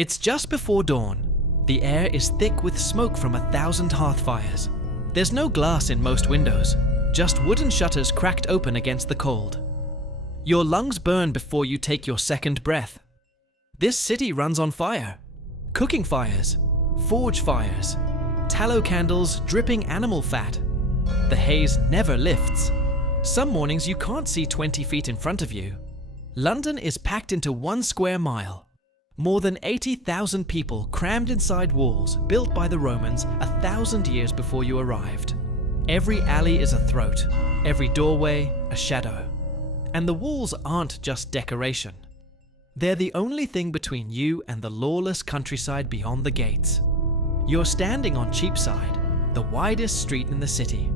It's just before dawn. The air is thick with smoke from 1,000 hearth fires. There's no glass in most windows, just wooden shutters cracked open against the cold. Your lungs burn before you take your second breath. This city runs on fire. Cooking fires, forge fires, tallow candles dripping animal fat. The haze never lifts. Some mornings you can't see 20 feet in front of you. London is packed into 1 square mile. More than 80,000 people crammed inside walls built by the Romans 1,000 years before you arrived. Every alley is a throat, every doorway a shadow. And the walls aren't just decoration. They're the only thing between you and the lawless countryside beyond the gates. You're standing on Cheapside, the widest street in the city.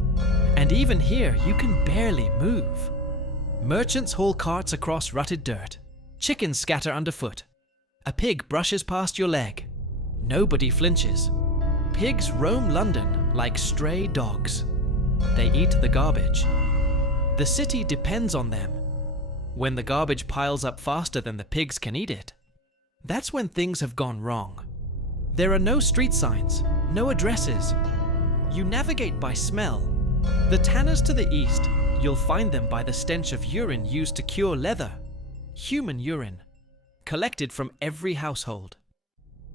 And even here, you can barely move. Merchants haul carts across rutted dirt. Chickens scatter underfoot. A pig brushes past your leg. Nobody flinches. Pigs roam London like stray dogs. They eat the garbage. The city depends on them. When the garbage piles up faster than the pigs can eat it, that's when things have gone wrong. There are no street signs, no addresses. You navigate by smell. The tanners to the east, you'll find them by the stench of urine used to cure leather. Human urine, collected from every household.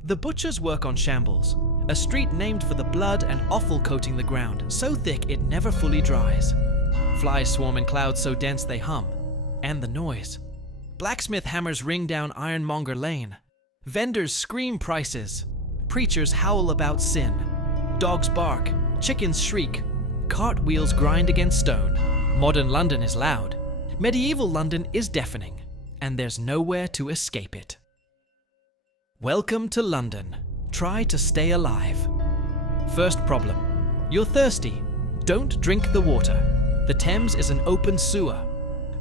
The butchers work on Shambles, a street named for the blood and offal coating the ground, so thick it never fully dries. Flies swarm in clouds so dense they hum. And the noise. Blacksmith hammers ring down Ironmonger Lane. Vendors scream prices. Preachers howl about sin. Dogs bark. Chickens shriek. Cartwheels grind against stone. Modern London is loud. Medieval London is deafening. And there's nowhere to escape it. Welcome to London. Try to stay alive. First problem. You're thirsty. Don't drink the water. The Thames is an open sewer.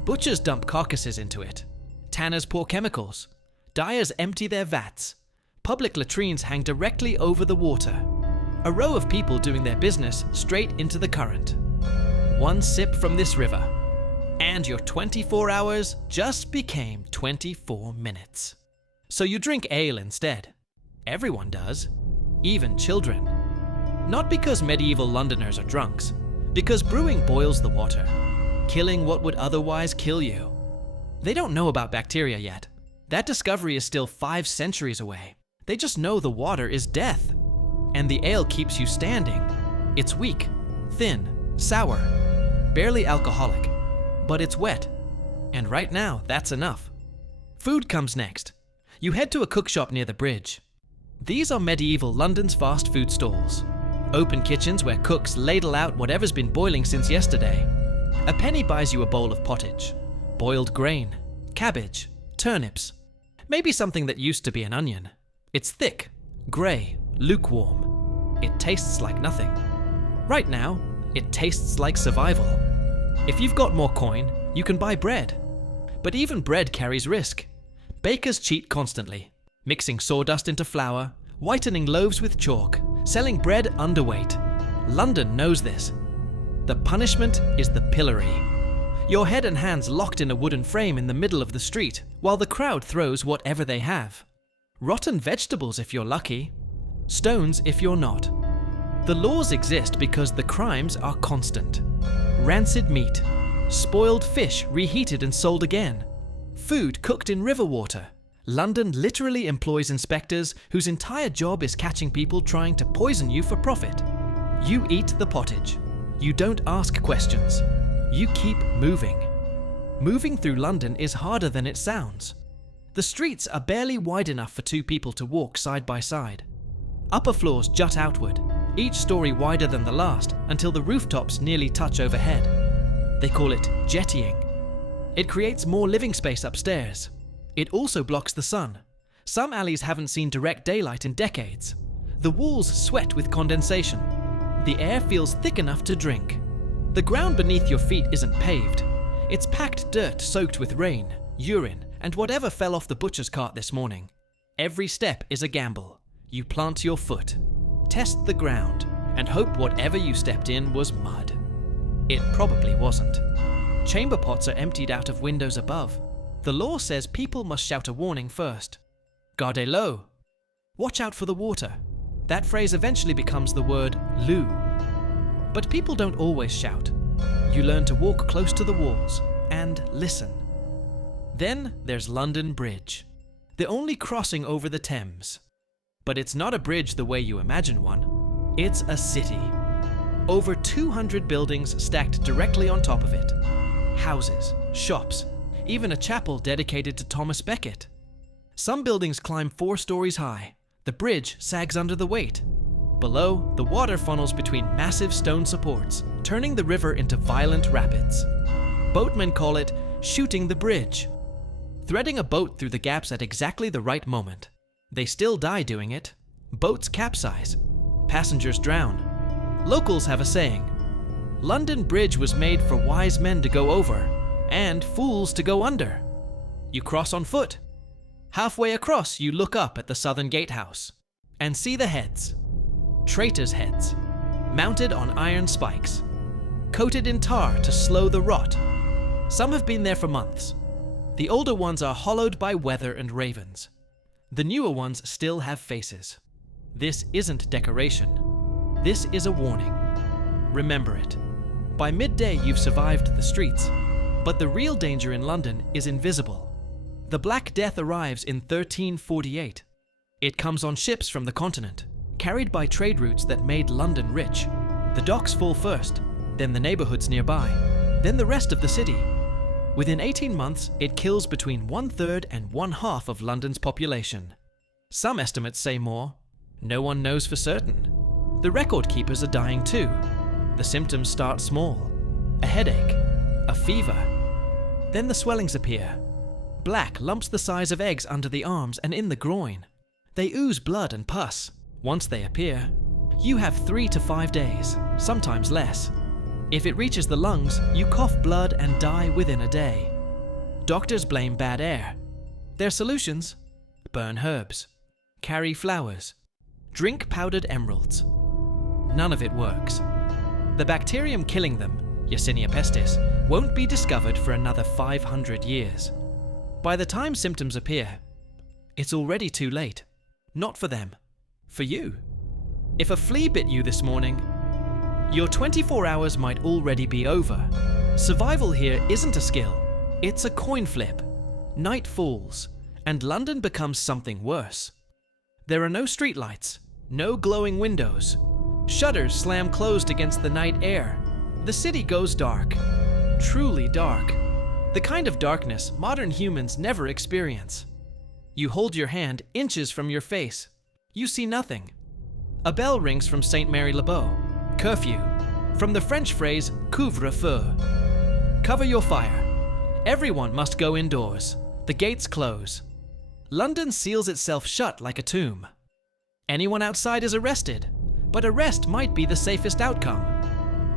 Butchers dump carcasses into it. Tanners pour chemicals. Dyers empty their vats. Public latrines hang directly over the water. A row of people doing their business straight into the current. One sip from this river, and your 24 hours just became 24 minutes. So you drink ale instead. Everyone does, even children. Not because medieval Londoners are drunks, because brewing boils the water, killing what would otherwise kill you. They don't know about bacteria yet. That discovery is still 5 centuries away. They just know the water is death. And the ale keeps you standing. It's weak, thin, sour, barely alcoholic, but it's wet. And right now, that's enough. Food comes next. You head to a cookshop near the bridge. These are medieval London's fast food stalls. Open kitchens where cooks ladle out whatever's been boiling since yesterday. A penny buys you a bowl of pottage, boiled grain, cabbage, turnips, maybe something that used to be an onion. It's thick, grey, lukewarm. It tastes like nothing. Right now, it tastes like survival. If you've got more coin, you can buy bread. But even bread carries risk. Bakers cheat constantly, mixing sawdust into flour, whitening loaves with chalk, selling bread underweight. London knows this. The punishment is the pillory. Your head and hands locked in a wooden frame in the middle of the street, while the crowd throws whatever they have. Rotten vegetables if you're lucky. Stones if you're not. The laws exist because the crimes are constant. Rancid meat. Spoiled fish reheated and sold again. Food cooked in river water. London literally employs inspectors whose entire job is catching people trying to poison you for profit. You eat the pottage. You don't ask questions. You keep moving. Moving through London is harder than it sounds. The streets are barely wide enough for 2 people to walk side by side. Upper floors jut outward, each story wider than the last until the rooftops nearly touch overhead. They call it jettying. It creates more living space upstairs. It also blocks the sun. Some alleys haven't seen direct daylight in decades. The walls sweat with condensation. The air feels thick enough to drink. The ground beneath your feet isn't paved. It's packed dirt soaked with rain, urine, and whatever fell off the butcher's cart this morning. Every step is a gamble. You plant your foot, test the ground, and hope whatever you stepped in was mud. It probably wasn't. Chamber pots are emptied out of windows above. The law says people must shout a warning first. Gardez l'eau. Watch out for the water. That phrase eventually becomes the word loo. But people don't always shout. You learn to walk close to the walls and listen. Then there's London Bridge, the only crossing over the Thames. But it's not a bridge the way you imagine one. It's a city. Over 200 buildings stacked directly on top of it. Houses, shops, even a chapel dedicated to Thomas Becket. Some buildings climb 4 stories high. The bridge sags under the weight. Below, the water funnels between massive stone supports, turning the river into violent rapids. Boatmen call it shooting the bridge. Threading a boat through the gaps at exactly the right moment. They still die doing it. Boats capsize. Passengers drown. Locals have a saying: London Bridge was made for wise men to go over, and fools to go under. You cross on foot. Halfway across, you look up at the southern gatehouse and see the heads. Traitors' heads, mounted on iron spikes, coated in tar to slow the rot. Some have been there for months. The older ones are hollowed by weather and ravens. The newer ones still have faces. This isn't decoration. This is a warning. Remember it. By midday, you've survived the streets, but the real danger in London is invisible. The Black Death arrives in 1348. It comes on ships from the continent, carried by trade routes that made London rich. The docks fall first, then the neighborhoods nearby, then the rest of the city. Within 18 months, it kills between 1/3 and 1/2 of London's population. Some estimates say more. No one knows for certain. The record keepers are dying too. The symptoms start small. A headache, a fever. Then the swellings appear. Black lumps the size of eggs under the arms and in the groin. They ooze blood and pus. Once they appear, you have 3 to 5 days, sometimes less. If it reaches the lungs, you cough blood and die within a day. Doctors blame bad air. Their solutions? Burn herbs, carry flowers, drink powdered emeralds. None of it works. The bacterium killing them, Yersinia pestis, won't be discovered for another 500 years. By the time symptoms appear, it's already too late. Not for them, for you. If a flea bit you this morning, your 24 hours might already be over. Survival here isn't a skill, it's a coin flip. Night falls, and London becomes something worse. There are no streetlights, no glowing windows. Shutters slam closed against the night air. The city goes dark, truly dark. The kind of darkness modern humans never experience. You hold your hand inches from your face. You see nothing. A bell rings from St. Mary-le-Bow. Curfew, from the French phrase couvre-feu. Cover your fire. Everyone must go indoors. The gates close. London seals itself shut like a tomb. Anyone outside is arrested, but arrest might be the safest outcome.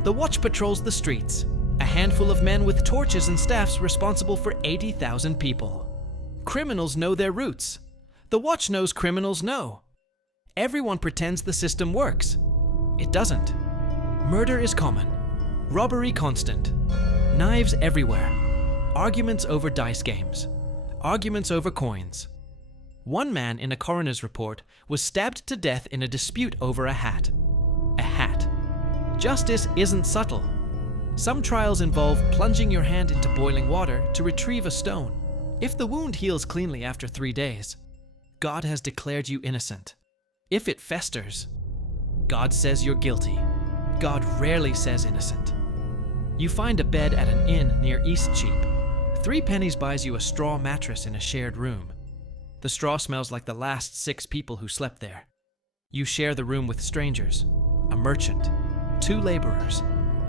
The watch patrols the streets, a handful of men with torches and staffs responsible for 80,000 people. Criminals know their routes. The watch knows criminals know. Everyone pretends the system works. It doesn't. Murder is common. Robbery constant. Knives everywhere. Arguments over dice games. Arguments over coins. One man in a coroner's report was stabbed to death in a dispute over a hat. A hat. Justice isn't subtle. Some trials involve plunging your hand into boiling water to retrieve a stone. If the wound heals cleanly after 3 days, God has declared you innocent. If it festers, God says you're guilty. God rarely says innocent. You find a bed at an inn near Eastcheap. 3 pennies buys you a straw mattress in a shared room. The straw smells like the last 6 people who slept there. You share the room with strangers, a merchant, 2 laborers,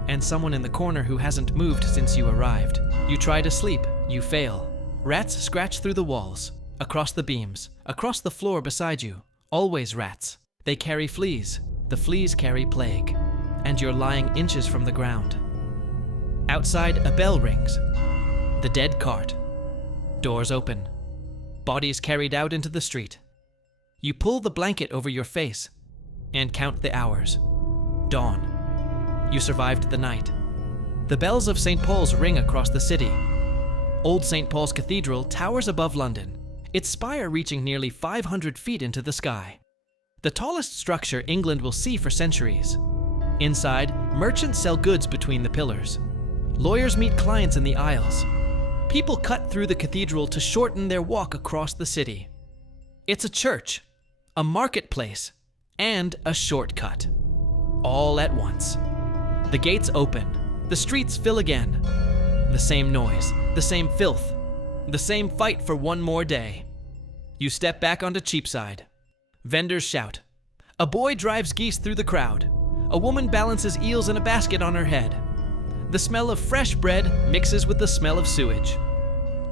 and someone in the corner who hasn't moved since you arrived. You try to sleep, you fail. Rats scratch through the walls, across the beams, across the floor beside you. Always rats. They carry fleas. The fleas carry plague. And you're lying inches from the ground. Outside, a bell rings. The dead cart. Doors open. Bodies carried out into the street. You pull the blanket over your face and count the hours. Dawn. You survived the night. The bells of St. Paul's ring across the city. Old St. Paul's Cathedral towers above London. its spire reaching nearly 500 feet into the sky. The tallest structure England will see for centuries. Inside, merchants sell goods between the pillars. Lawyers meet clients in the aisles. People cut through the cathedral to shorten their walk across the city. It's a church, a marketplace, and a shortcut. All at once. The gates open. The streets fill again. The same noise, the same filth, the same fight for one more day. You step back onto Cheapside. Vendors shout. A boy drives geese through the crowd. A woman balances eels in a basket on her head. The smell of fresh bread mixes with the smell of sewage.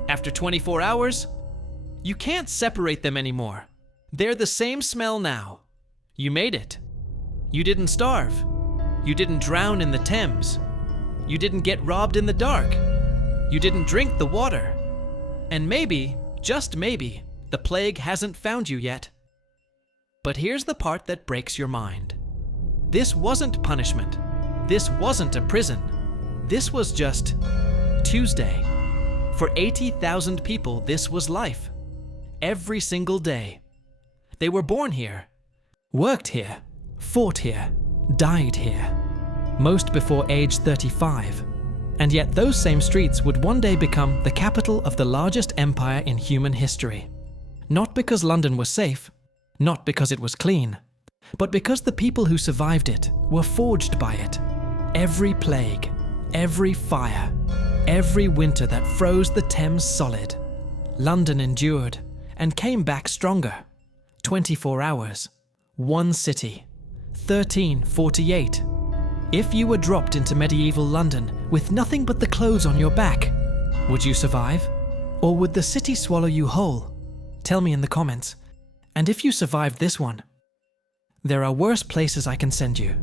After 24 hours, you can't separate them anymore. They're the same smell now. You made it. You didn't starve. You didn't drown in the Thames. You didn't get robbed in the dark. You didn't drink the water. And maybe, just maybe, the plague hasn't found you yet. But here's the part that breaks your mind. This wasn't punishment. This wasn't a prison. This was just Tuesday. For 80,000 people, this was life. Every single day. They were born here, worked here, fought here, died here. Most before age 35. And yet those same streets would one day become the capital of the largest empire in human history. Not because London was safe, not because it was clean, but because the people who survived it were forged by it. Every plague, every fire, every winter that froze the Thames solid, London endured and came back stronger. 24 hours, one city, 1348. If you were dropped into medieval London with nothing but the clothes on your back, would you survive? Or would the city swallow you whole? Tell me in the comments. And if you survived this one, there are worse places I can send you.